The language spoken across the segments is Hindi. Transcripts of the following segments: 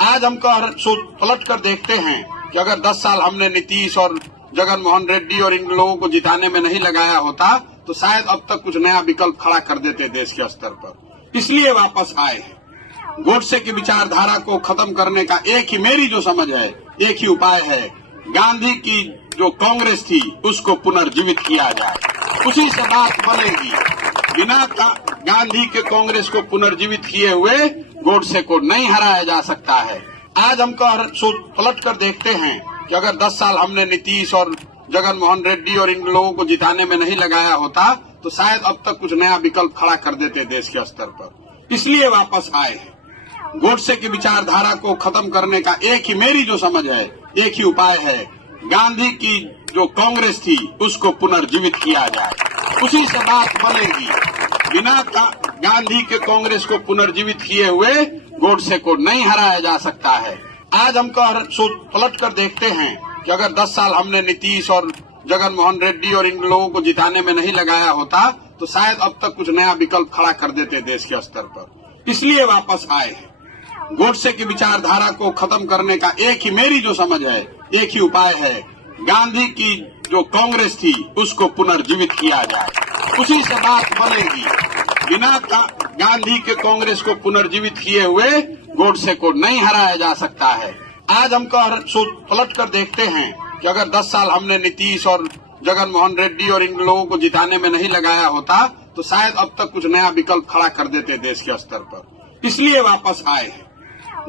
आज हम पलट कर देखते हैं कि अगर 10 साल हमने नीतीश और जगन मोहन रेड्डी और इन लोगों को जिताने में नहीं लगाया होता तो शायद अब तक कुछ नया विकल्प खड़ा कर देते देश के स्तर पर। इसलिए वापस आए हैं। गोडसे की विचारधारा को खत्म करने का एक ही, मेरी जो समझ है, एक ही उपाय है, गांधी की जो कांग्रेस थी उसको पुनर्जीवित किया जाए। उसी से बात बनेगी। बिना गांधी के कांग्रेस को पुनर्जीवित किए हुए गोडसे को नहीं हराया जा सकता है। आज हम पलट कर देखते हैं कि अगर 10 साल हमने नीतीश और जगन मोहन रेड्डी और इन लोगों को जिताने में नहीं लगाया होता तो शायद अब तक कुछ नया विकल्प खड़ा कर देते देश के स्तर पर। इसलिए वापस आए हैं। गोडसे की विचारधारा को खत्म करने का एक ही, मेरी जो समझ है, एक ही उपाय है, गांधी की जो कांग्रेस थी उसको पुनर्जीवित किया जाए। उसी से बात बनेगी। बिना गांधी के कांग्रेस को पुनर्जीवित किए हुए गोडसे को नहीं हराया जा सकता है। आज हम पलट कर देखते हैं कि अगर 10 साल हमने नीतीश और जगन मोहन रेड्डी और इन लोगों को जिताने में नहीं लगाया होता तो शायद अब तक कुछ नया विकल्प खड़ा कर देते देश के स्तर पर। इसलिए वापस आए हैं। गोडसे की विचारधारा को खत्म करने का एक ही, मेरी जो समझ है, एक ही उपाय है, गांधी की जो कांग्रेस थी उसको पुनर्जीवित किया जाए। उसी से बात बनेगी। बिना गांधी के कांग्रेस को पुनर्जीवित किए हुए गोडसे को नहीं हराया जा सकता है। आज हम पलट कर देखते हैं कि अगर 10 साल हमने नीतीश और जगन मोहन रेड्डी और इन लोगों को जिताने में नहीं लगाया होता तो शायद अब तक कुछ नया विकल्प खड़ा कर देते देश के स्तर पर। इसलिए वापस आए हैं।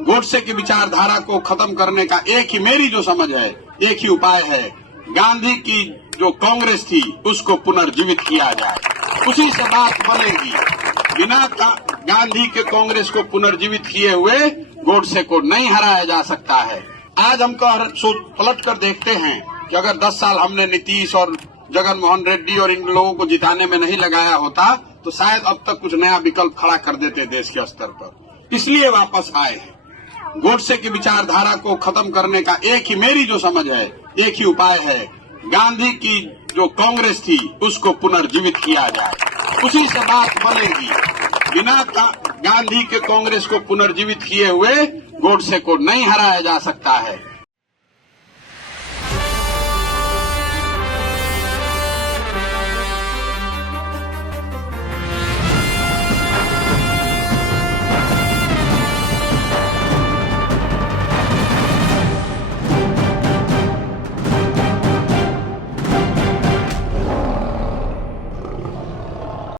गोडसे की विचारधारा को खत्म करने का एक ही, मेरी जो समझ है, एक ही उपाय है, गांधी की जो कांग्रेस थी उसको पुनर्जीवित किया जाए। उसी से बात बनेगी। बिना गांधी के कांग्रेस को पुनर्जीवित किए हुए गोडसे को नहीं हराया जा सकता है। आज हम पलट कर देखते हैं कि अगर 10 साल हमने नीतीश और जगन मोहन रेड्डी और इन लोगों को जिताने में नहीं लगाया होता तो शायद अब तक कुछ नया विकल्प खड़ा कर देते देश के स्तर पर। इसलिए वापस आए हैं। गोडसे की विचारधारा को खत्म करने का एक ही, मेरी जो समझ है, एक ही उपाय है, गांधी की जो कांग्रेस थी उसको पुनर्जीवित किया जाए। उसी से बात बनेगी। बिना गांधी के कांग्रेस को पुनर्जीवित किए हुए गोडसे को नहीं हराया जा सकता है।